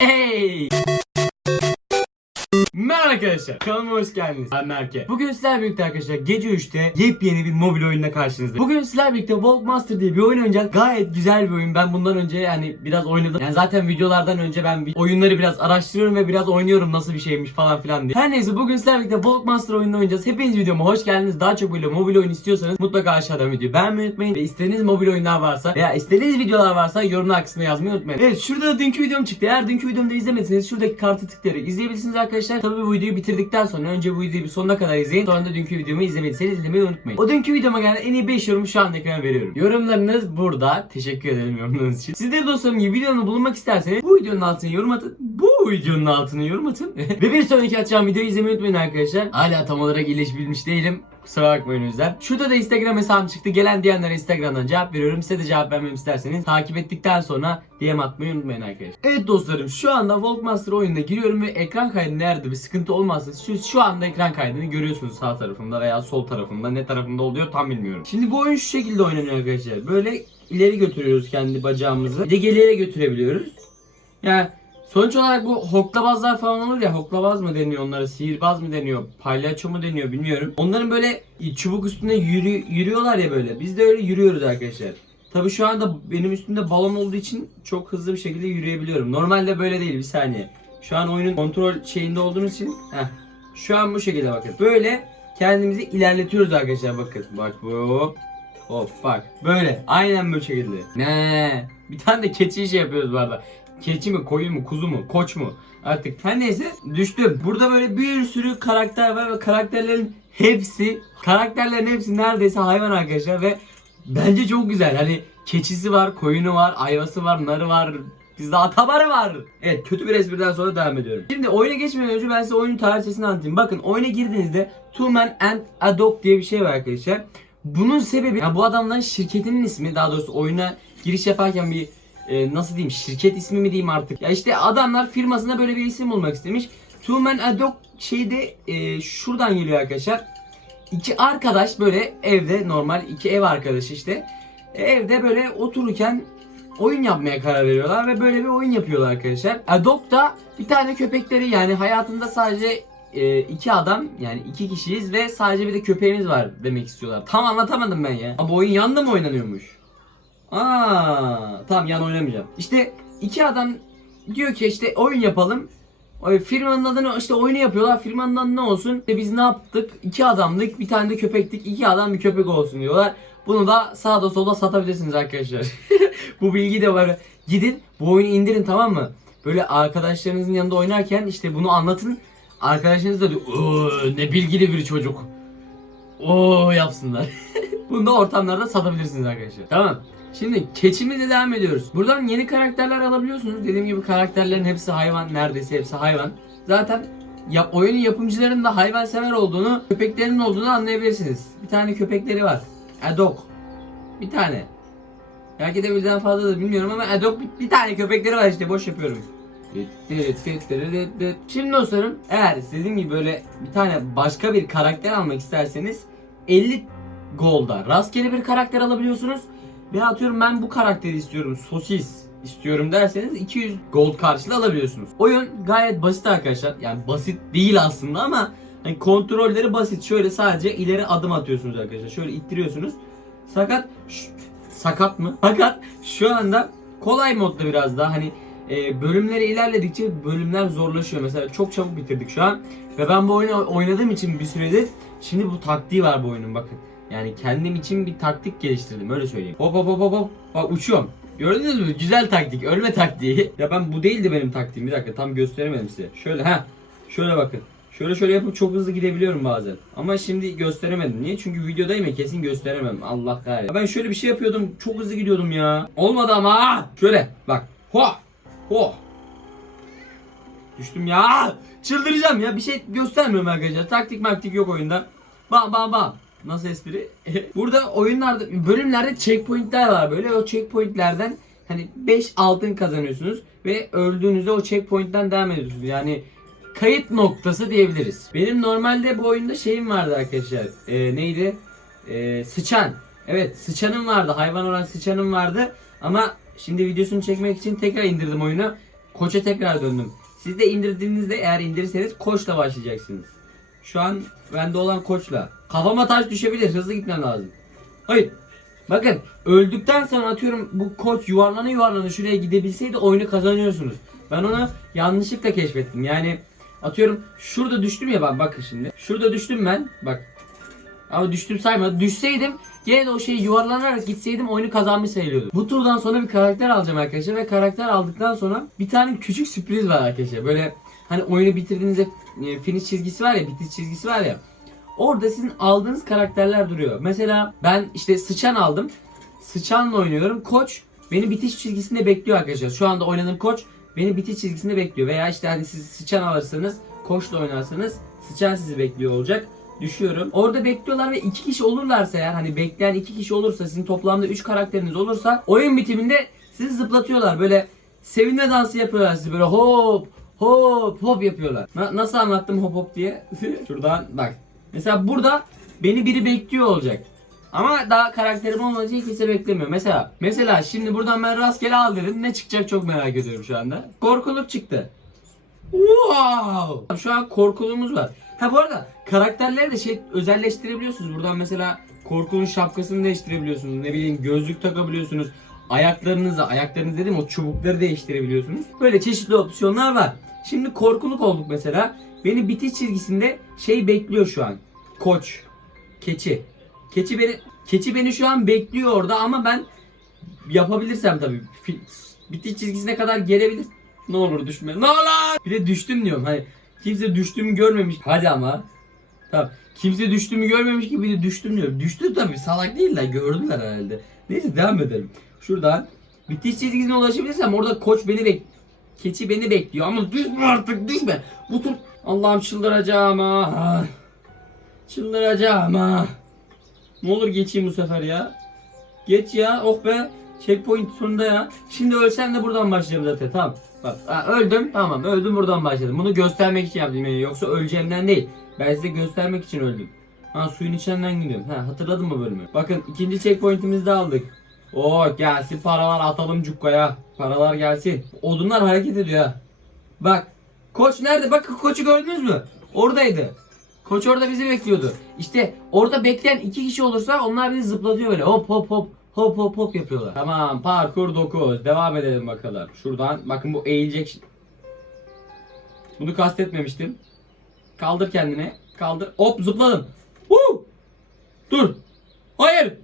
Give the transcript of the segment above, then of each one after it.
Hey! Merhaba arkadaşlar. Kanalıma hoş geldiniz. Ben Merke. Bugün sizlerle birlikte arkadaşlar gece 3'te yepyeni bir mobil oyunla karşınızdayım. Bugün sizlerle birlikte Walkmaster diye bir oyun oynayacağız. Gayet güzel bir oyun. Ben bundan önce yani biraz oynadım. Yani zaten videolardan önce ben oyunları biraz araştırıyorum ve biraz oynuyorum nasıl bir şeymiş falan filan diye. Her neyse bugün sizlerle birlikte Walkmaster oyununu oynayacağız. Hepiniz videoma hoş geldiniz. Daha çok böyle mobil oyun istiyorsanız mutlaka aşağıdan videoyu beğenmeyi unutmayın. Ve istediğiniz mobil oyunlar varsa veya istediğiniz videolar varsa yorumlar kısmına yazmayı unutmayın. Evet şurada da dünkü videom çıktı. Eğer dünkü videomu da izlemediyseniz şuradaki kartı tıklayarak izleyebilirsiniz arkadaşlar. Tabii bu videoyu bitirdikten sonra önce bu videoyu bir sonuna kadar izleyin. Sonra da dünkü videomu izlemediyseniz izlemeyi unutmayın. O dünkü videoma gelen en iyi 5 yorumu şu anda ekrana veriyorum. Yorumlarınız burada. Teşekkür ederim yorumlarınız için. Siz de dostlarım gibi videomu bulunmak isterseniz bu videonun altına yorum atın. Bu videonun altına yorum atın. Ve bir sonraki atacağım videoyu izlemeyi unutmayın arkadaşlar. Hala tam olarak iyileşebilmiş değilim. Kusura bakmayın o yüzden. Şurada da Instagram hesabım çıktı. Gelen diyenlere Instagram'dan cevap veriyorum. Size de cevap vermemi isterseniz takip ettikten sonra DM atmayı unutmayın arkadaşlar. Evet dostlarım şu anda Walkmaster oyununa giriyorum ve ekran kaydı nerede bir sıkıntı olmazsa şu, şu anda ekran kaydını görüyorsunuz sağ tarafımda veya sol tarafımda. Ne tarafında oluyor tam bilmiyorum. Şimdi bu oyun şu şekilde oynanıyor arkadaşlar. Böyle ileri götürüyoruz kendi bacağımızı. Bir de geriye götürebiliyoruz. Yani Sonuç olarak bu hoklavazlar falan olur ya hoklavaz mı deniyor onlara sihirbaz mı deniyor palyaço mu deniyor bilmiyorum. Onların böyle çubuk üstünde yürü, yürüyorlar ya böyle biz de öyle yürüyoruz arkadaşlar. Tabi şu anda benim üstümde balon olduğu için çok hızlı bir şekilde yürüyebiliyorum. Normalde böyle değil bir saniye. Şu an oyunun kontrol şeyinde olduğunuz için heh, şu an bu şekilde bakın. Böyle kendimizi ilerletiyoruz arkadaşlar bakın. Bak hop. Hop bak. Böyle. Aynen bu şekilde. Ne? Bir tane de keçi işi yapıyoruz bu arada. Keçi mi, koyun mu, kuzu mu, koç mu? Artık her neyse düştüm. Burada böyle bir sürü karakter var ve karakterlerin hepsi, karakterlerin hepsi neredeyse hayvan arkadaşlar ve bence çok güzel. Hani keçisi var, koyunu var, ayvası var, narı var, Bizde atabarı var. Evet kötü bir espriden sonra devam ediyorum. Şimdi oyuna geçmeden önce ben size oyunun tarihçesini anlatayım. Bakın oyuna girdiğinizde Two Man and a Dog diye bir şey var arkadaşlar. Bunun sebebi yani bu adamların şirketinin ismi daha doğrusu oyuna giriş yaparken bir e, nasıl diyeyim şirket ismi mi diyeyim artık. Ya işte adamlar firmasına böyle bir isim bulmak istemiş. Two Man a Dog şeyde e, şuradan geliyor arkadaşlar. İki arkadaş böyle evde normal iki ev arkadaşı işte. E, Evde böyle otururken oyun yapmaya karar veriyorlar ve böyle bir oyun yapıyorlar arkadaşlar. Adopt da bir tane köpekleri yani hayatında sadece e, iki adam yani iki kişiyiz ve sadece bir de köpeğimiz var demek istiyorlar. Tam anlatamadım ben ya. Bu oyun yanda mı oynanıyormuş? Aa, tamam yan oynamayacağım. İşte iki adam diyor ki işte oyun yapalım. Firmanın adını işte oyunu yapıyorlar. Firmanın ne olsun? İşte biz ne yaptık? İki adamlık, bir tane de köpektik. İki adam bir köpek olsun diyorlar. Bunu da sağda solda satabilirsiniz arkadaşlar. bu bilgi de var. Gidin bu oyunu indirin tamam mı? Böyle arkadaşlarınızın yanında oynarken işte bunu anlatın. Arkadaşınız da diyor "Oo, ne bilgili bir çocuk. Oo yapsınlar. Bunu da ortamlarda satabilirsiniz arkadaşlar. Tamam. Şimdi keçimize devam ediyoruz. Buradan yeni karakterler alabiliyorsunuz. Dediğim gibi karakterlerin hepsi hayvan. Neredeyse hepsi hayvan. Zaten ya, oyunun yapımcılarının da hayvan sever olduğunu, köpeklerinin olduğunu anlayabilirsiniz. Bir tane köpekleri var. Adok. Bir tane. Belki de birden fazla da bilmiyorum ama Adok bir, bir tane köpekleri var işte boş yapıyorum. Şimdi dostlarım eğer istediğim gibi böyle bir tane başka bir karakter almak isterseniz 50 golda rastgele bir karakter alabiliyorsunuz. Ve atıyorum ben bu karakteri istiyorum sosis istiyorum derseniz 200 gold karşılığı alabiliyorsunuz. Oyun gayet basit arkadaşlar. Yani basit değil aslında ama hani kontrolleri basit. Şöyle sadece ileri adım atıyorsunuz arkadaşlar. Şöyle ittiriyorsunuz. Sakat sakat mı? Fakat şu anda kolay modda biraz daha hani e, bölümleri ilerledikçe bölümler zorlaşıyor. Mesela çok çabuk bitirdik şu an. Ve ben bu oyunu oynadığım için bir süredir şimdi bu taktiği var bu oyunun bakın. Yani kendim için bir taktik geliştirdim öyle söyleyeyim. Hop hop hop hop hop. Bak uçuyorum. Gördünüz mü? Güzel taktik. Ölme taktiği. ya ben bu değildi benim taktiğim. Bir dakika tam gösteremedim size. Şöyle ha. Şöyle bakın. Şöyle şöyle yapıp çok hızlı gidebiliyorum bazen. Ama şimdi gösteremedim. Niye? Çünkü videodayım ya kesin gösteremem. Allah kahretsin. Ben şöyle bir şey yapıyordum. Çok hızlı gidiyordum ya. Olmadı ama. Şöyle bak. Ho. Ho. Düştüm ya. Çıldıracağım ya. Bir şey göstermiyorum arkadaşlar. Taktik maktik yok oyunda. Bam bam bam. Nasıl espri? Burada oyunlarda, bölümlerde checkpointler var böyle. O checkpointlerden hani 5 altın kazanıyorsunuz ve öldüğünüzde o checkpoint'ten devam ediyorsunuz. Yani kayıt noktası diyebiliriz. Benim normalde bu oyunda şeyim vardı arkadaşlar. Ee, neydi? Ee, sıçan. Evet sıçanım vardı. Hayvan olan sıçanım vardı. Ama şimdi videosunu çekmek için tekrar indirdim oyunu. Koç'a tekrar döndüm. Siz de indirdiğinizde eğer indirirseniz koçla başlayacaksınız. Şu an bende olan koçla. Kafama taş düşebilir. Hızlı gitmem lazım. Hayır. Bakın öldükten sonra atıyorum bu koç yuvarlana yuvarlana şuraya gidebilseydi oyunu kazanıyorsunuz. Ben onu yanlışlıkla keşfettim. Yani atıyorum şurada düştüm ya bak bakın şimdi. Şurada düştüm ben. Bak. Ama düştüm sayma. Düşseydim gene de o şeyi yuvarlanarak gitseydim oyunu kazanmış sayılıyordu. Bu turdan sonra bir karakter alacağım arkadaşlar ve karakter aldıktan sonra bir tane küçük sürpriz var arkadaşlar. Böyle hani oyunu bitirdiğinizde e, finish çizgisi var ya, bitiş çizgisi var ya. Orada sizin aldığınız karakterler duruyor. Mesela ben işte sıçan aldım. Sıçanla oynuyorum. Koç beni bitiş çizgisinde bekliyor arkadaşlar. Şu anda oynadığım koç beni bitiş çizgisinde bekliyor. Veya işte hani siz sıçan alırsanız koçla oynarsanız sıçan sizi bekliyor olacak. Düşüyorum. Orada bekliyorlar ve iki kişi olurlarsa eğer hani bekleyen iki kişi olursa sizin toplamda 3 karakteriniz olursa oyun bitiminde sizi zıplatıyorlar. Böyle sevinme dansı yapıyorlar sizi böyle hop hop hop yapıyorlar. Na- nasıl anlattım hop hop diye? Şuradan bak. Mesela burada beni biri bekliyor olacak. Ama daha karakterim olmadığı için kimse beklemiyor. Mesela mesela şimdi buradan ben rastgele al dedim. Ne çıkacak çok merak ediyorum şu anda. Korkuluk çıktı. Wow! Şu an korkuluğumuz var. Ha bu arada karakterleri de şey özelleştirebiliyorsunuz. Buradan mesela korkulun şapkasını değiştirebiliyorsunuz. Ne bileyim gözlük takabiliyorsunuz. Ayaklarınızı, ayaklarınız dedim o çubukları değiştirebiliyorsunuz. Böyle çeşitli opsiyonlar var. Şimdi korkuluk olduk mesela. Beni bitiş çizgisinde şey bekliyor şu an. Koç. Keçi. Keçi beni keçi beni şu an bekliyor orada ama ben yapabilirsem tabii bitiş çizgisine kadar gelebilir. Ne olur düşme. Ne olur. Bir de düştüm diyorum. Hani kimse düştüğümü görmemiş. Hadi ama. Tamam. Kimse düştüğümü görmemiş gibi bir de düştüm diyorum. Düştü tabii salak değil de gördüler herhalde. Neyse devam edelim. Şuradan bitiş çizgisine ulaşabilirsem orada koç beni bek Keçi beni bekliyor ama düşme artık düşme. Bu tur Allah'ım çıldıracağım ha. Çıldıracağım ha. Ne olur geçeyim bu sefer ya. Geç ya oh be. Checkpoint sonunda ya. Şimdi ölsem de buradan başlayacağım zaten tamam. Bak ha, öldüm tamam öldüm buradan başladım. Bunu göstermek için yaptım yani yoksa öleceğimden değil. Ben size göstermek için öldüm. Ha suyun içinden gidiyorum. Ha hatırladın mı bölümü? Bakın ikinci checkpoint'imizi de aldık. Oo gelsin paralar atalım cukkaya. Paralar gelsin. Odunlar hareket ediyor ha. Bak. Koç nerede? Bak koçu gördünüz mü? Oradaydı. Koç orada bizi bekliyordu. İşte orada bekleyen iki kişi olursa onlar bizi zıplatıyor böyle. Hop hop hop. Hop hop hop yapıyorlar. Tamam parkur 9. Devam edelim bakalım. Şuradan bakın bu eğilecek. Bunu kastetmemiştim. Kaldır kendini. Kaldır. Hop zıpladım. Woo! Dur. Hayır.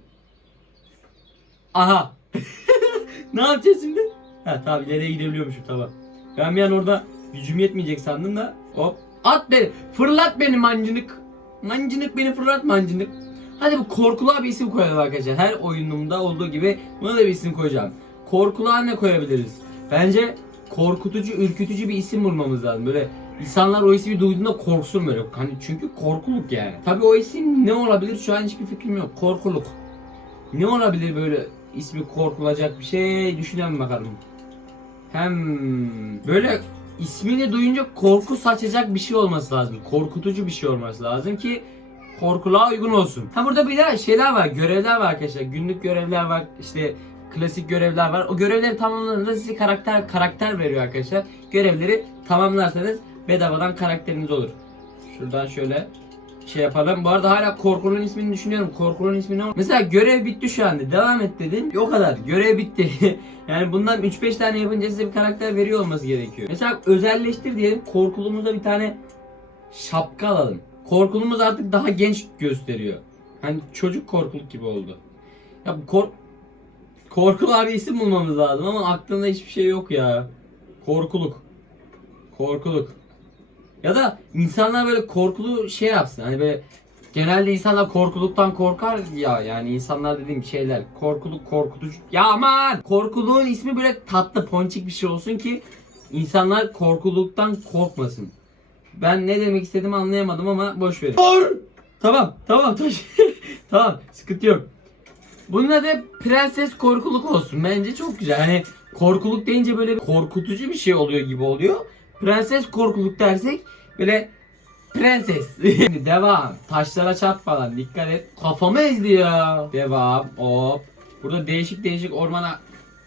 Aha. ne yapacağız şimdi? Ha tamam ileriye gidebiliyormuşum tamam. Ben bir an orada gücüm yetmeyecek sandım da. Hop. At beni. Fırlat beni mancınık. Mancınık beni fırlat mancınık. Hadi bu korkuluğa bir isim koyalım arkadaşlar. Her oyunumda olduğu gibi buna da bir isim koyacağım. Korkuluğa ne koyabiliriz? Bence korkutucu, ürkütücü bir isim bulmamız lazım. Böyle insanlar o ismi duyduğunda korksun böyle. Hani çünkü korkuluk yani. Tabii o isim ne olabilir şu an hiçbir fikrim yok. Korkuluk. Ne olabilir böyle ismi korkulacak bir şey düşünelim bakalım. Hem böyle ismini duyunca korku saçacak bir şey olması lazım. Korkutucu bir şey olması lazım ki korkuluğa uygun olsun. Ha burada bir de şeyler var, görevler var arkadaşlar. Günlük görevler var, işte klasik görevler var. O görevleri tamamladığınızda size karakter karakter veriyor arkadaşlar. Görevleri tamamlarsanız bedavadan karakteriniz olur. Şuradan şöyle şey yapalım. Bu arada hala korkunun ismini düşünüyorum. Korkunun ismi ne? Mesela görev bitti şu anda. Devam et dedin. O kadar. Görev bitti. yani bundan 3-5 tane yapınca size bir karakter veriyor olması gerekiyor. Mesela özelleştir diyelim. Korkulumuza bir tane şapka alalım. Korkulumuz artık daha genç gösteriyor. Hani çocuk korkuluk gibi oldu. Ya kork Korkulu abi isim bulmamız lazım ama aklımda hiçbir şey yok ya. Korkuluk. Korkuluk. Ya da insanlar böyle korkulu şey yapsın. Hani böyle genelde insanlar korkuluktan korkar ya yani insanlar dediğim şeyler korkuluk korkutucu. Ya aman korkuluğun ismi böyle tatlı ponçik bir şey olsun ki insanlar korkuluktan korkmasın. Ben ne demek istediğimi anlayamadım ama boş verin. Tamam tamam taş. tamam sıkıntı yok. Bunun adı prenses korkuluk olsun. Bence çok güzel. Hani korkuluk deyince böyle korkutucu bir şey oluyor gibi oluyor. Prenses korkuluk dersek böyle prenses. Devam. Taşlara çarp falan. Dikkat et. Kafamı ezdi ya. Devam. Hop. Burada değişik değişik ormana.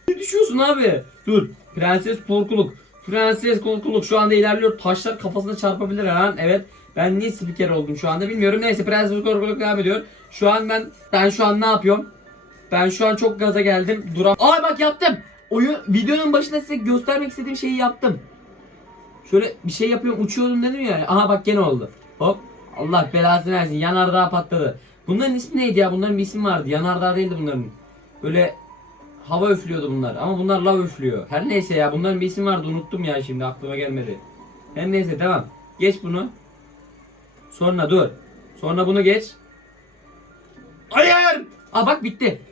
Ne düşüyorsun abi? Dur. Prenses korkuluk. Prenses Konkuluk şu anda ilerliyor. Taşlar kafasına çarpabilir her an. Evet. Ben niye spiker oldum şu anda bilmiyorum. Neyse Prenses Konkuluk devam ediyor. Şu an ben ben şu an ne yapıyorum? Ben şu an çok gaza geldim. Duram. Ay bak yaptım. Oyun videonun başında size göstermek istediğim şeyi yaptım. Şöyle bir şey yapıyorum uçuyordum dedim ya. Aha bak gene oldu. Hop. Allah belasını versin. Yanardağ patladı. Bunların ismi neydi ya? Bunların bir isim vardı. Yanardağ değildi bunların. Böyle hava üflüyordu bunlar. Ama bunlar lav üflüyor. Her neyse ya. Bunların bir isim vardı. Unuttum ya şimdi. Aklıma gelmedi. Her neyse devam. Geç bunu. Sonra dur. Sonra bunu geç. Hayır! Aa bak bitti.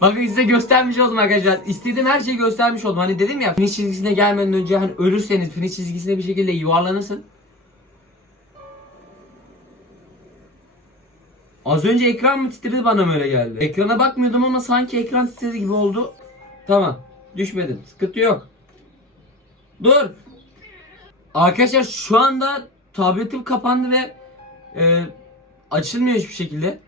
Bakın size göstermiş oldum arkadaşlar. İstediğim her şeyi göstermiş oldum. Hani dedim ya finish çizgisine gelmeden önce hani ölürseniz finish çizgisine bir şekilde yuvarlanırsın. Az önce ekran mı titredi bana mı öyle geldi? Ekrana bakmıyordum ama sanki ekran titredi gibi oldu. Tamam. Düşmedim. Sıkıntı yok. Dur. Arkadaşlar şu anda tabletim kapandı ve e, açılmıyor hiçbir şekilde.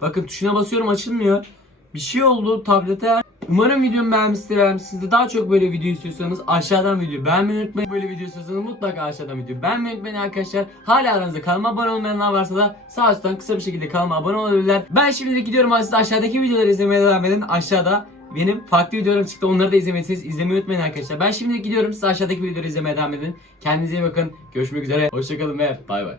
Bakın tuşuna basıyorum açılmıyor. Bir şey oldu tablete. Umarım videomu beğenmişsinizdir. Siz de daha çok böyle video istiyorsanız aşağıdan video beğenmeyi unutmayın. Böyle video istiyorsanız mutlaka aşağıdan video beğenmeyi unutmayın arkadaşlar. Hala aranızda kanalıma abone olmayanlar varsa da sağ üstten kısa bir şekilde kanalıma abone olabilirler. Ben şimdilik gidiyorum ama siz aşağıdaki videoları izlemeye devam edin. Aşağıda benim farklı videolarım çıktı. Onları da izlemediyseniz izlemeyi unutmayın arkadaşlar. Ben şimdilik gidiyorum. Siz aşağıdaki videoları izlemeye devam edin. Kendinize iyi bakın. Görüşmek üzere. Hoşçakalın ve bay bay.